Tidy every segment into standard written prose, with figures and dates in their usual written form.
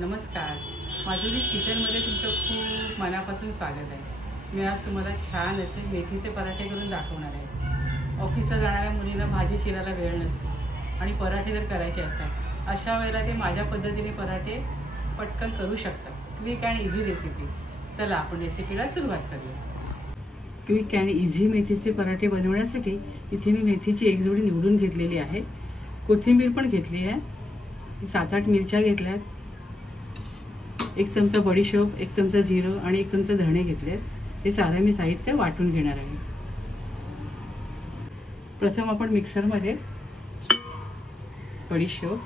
नमस्कार, माधुरीज किचनमध्ये तुमचं खूप मनापासून स्वागत आहे। मी आज तुम्हाला छान असे मेथीचे पराठे करून दाखवणार आहे। ऑफिसला जाणाऱ्या मुलींना भाजी चिरायला वेळ नसतो आणि पराठे जर करायचे असतात अशा वेळेला ते माझ्या पद्धतीने पराठे पटकन करू शकतात। Quick and easy recipe. चला आपण रेसिपीला सुरुवात करूया। क्विक अँड इझी मेथीचे पराठे बनवण्यासाठी इथे मी मेथीची एक जोडी निवडून घेतलेली आहे। कोथिंबीर पण घेतली आहे, 7-8 मिरच्या घेतल्यात, 1 चमचा बडीशोप, 1 चमचा जिरं आणि 1 चमचा धणे घेतले। हे सारे मी साहित्य वाटून घेणार आहे। प्रथम आपण मिक्सरमध्ये बडीशोप,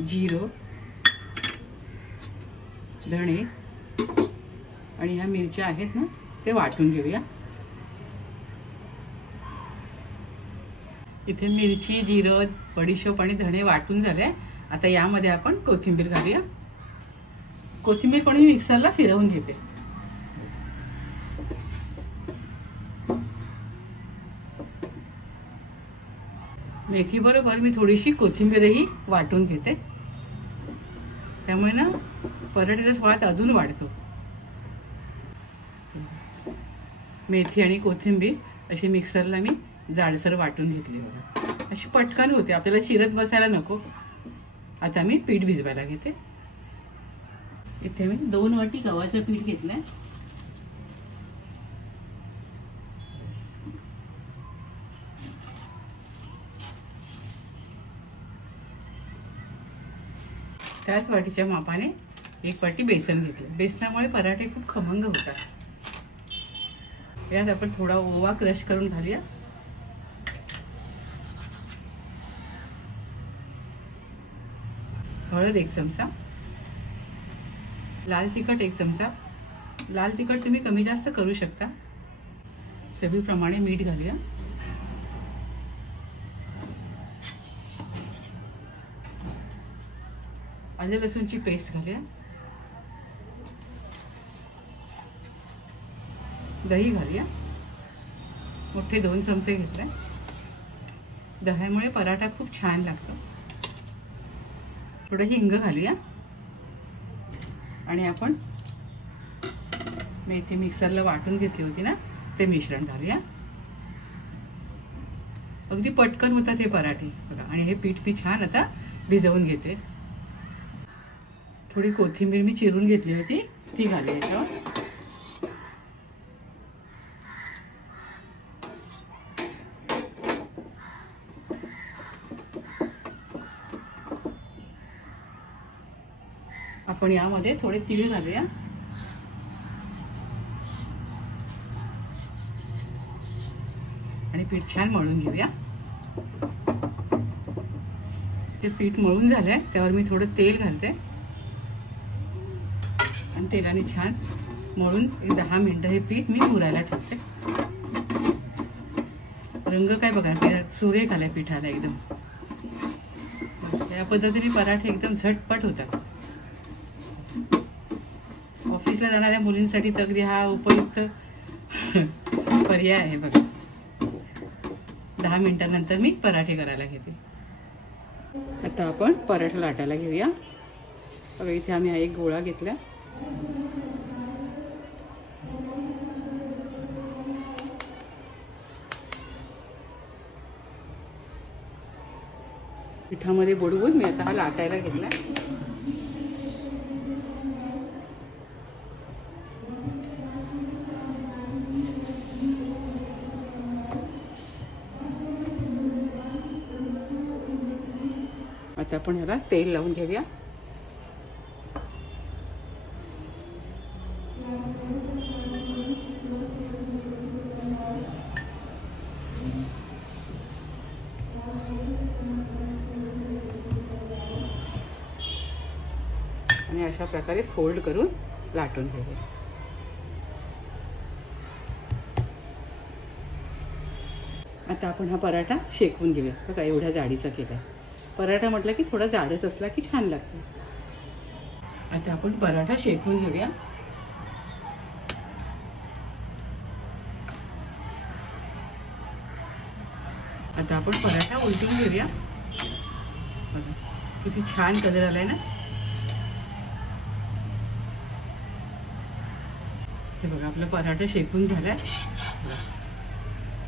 जिरं, धणे आणि ह्या मिरच्या आहेत ना ते वाटून घेऊया। इथे मिरची, जिरं, बडीशोप आणि धणे वाटून झाले। आता यामध्ये आपण कोथिंबीर घालूया। कोथिंबीर पण मी मिक्सरला फिरवून घेते। मेथी बरोबर मी थोडीशी कोथिंबीरही वाटून घेते, त्यामुळे ना पराठ्याचा स्वाद अजून वाढतो। मेथी आणि कोथिंबीर अशी मिक्सरला मी जाडसर वाटून घेतली बघा। अशी पटकन होते, आपल्याला चिरत बसायला नको। आता मी पीठ भिजवायला घेते। इथे मी 2 वाटी गव्हाचं पीठ घेतलंय। त्याच वाटीच्या मापाने 1 वाटी बेसन घेतलं। बेसनामुळे पराठे खूप खमंग होतात। यात आपण थोडा ओवा क्रश करून घालूया। हळद 1 चमचा, लाल तिखट 1 चमचा। लाल तिखट तुम्ही कमी जास्त करू शकता। चवीप्रमाणे मीठ घालूया। आले लसूणची पेस्ट घालूया। दही घालूया, मोठे 2 चमचे घेतले। दह्यामुळे पराठा खूप छान लागतो। थोडं हिंग घालूया आणि आपण मेथी मिक्सरला वाटून घेतली होती ना ते मिश्रण घालूया। अगदी पटकन होतात हे पराठे बघा। आणि हे पीठ मी छान आता भिजवून घेते। थोडी कोथिंबीर मी चिरून घेतली होती ती घालूया याच्यावर। आपण यामध्ये थोडे तीळ घालूया आणि पीठ छान मळून घेऊया। ते पीठ मळून झालंय त्यावर मी थोडं तेल घालते आणि तेलाने छान मळून 10 मिनिटं हे पीठ मी मुरायला ठेवते। रंग काय बघा, सुरेख आलाय पिठाला एकदम। या पद्धतीने पराठे एकदम झटपट होतात। ऑफिसला जाणाऱ्या मुलींसाठी तर अगदी हा उपयुक्त पर्याय आहे बघा। 10 मिनिटांनंतर मी पराठे करायला घेते। आता आपण पराठा लाटायला घेऊया। बघा इथे आम्ही हा एक गोळा घेतला। पिठामध्ये बुडवून मी आता हा लाटायला घेतला। आता आपण ह्याला तेल लावून घेऊया। आणि अशा प्रकारे फोल्ड करून लाटून घेऊया। आता आपण हा पराठा शेकवून घेऊया। बघा एवढ्या जाडीचा केलाय। पराठा म्हटलं की थोडा जाडच असला की छान लागतो। आता आपण पराठा शेकवून घेऊया। आता आपण पराठा उलटून घेऊया। बघा किती छान कलर आलाय ना। ते बघा आपला पराठा शेकून झालाय,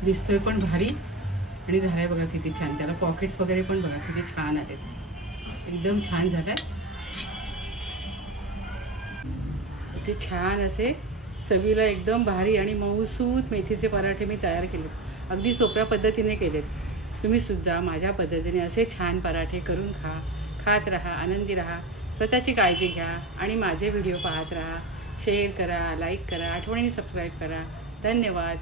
दिसतोय पण भारी आणि झालाय बघा किती छान. त्याला पॉकेट्स वगैरे पण बघा किती छान आलेत, एकदम छान झालाय. ते छान असे चवीला एकदम भारी आणि मऊसूत मेथीचे पराठे मी तयार केलेत. अगदी सोप्या पद्धतीने केलेत. तुम्ही सुद्धा माझ्या पद्धतीने असे छान पराठे करून खात राहा, आनंदी राहा, स्वतःची काळजी घ्या आणि माझे व्हिडिओ पाहत राहा. शेअर करा, लाईक करा, आठवणीने सबस्क्राईब करा. धन्यवाद.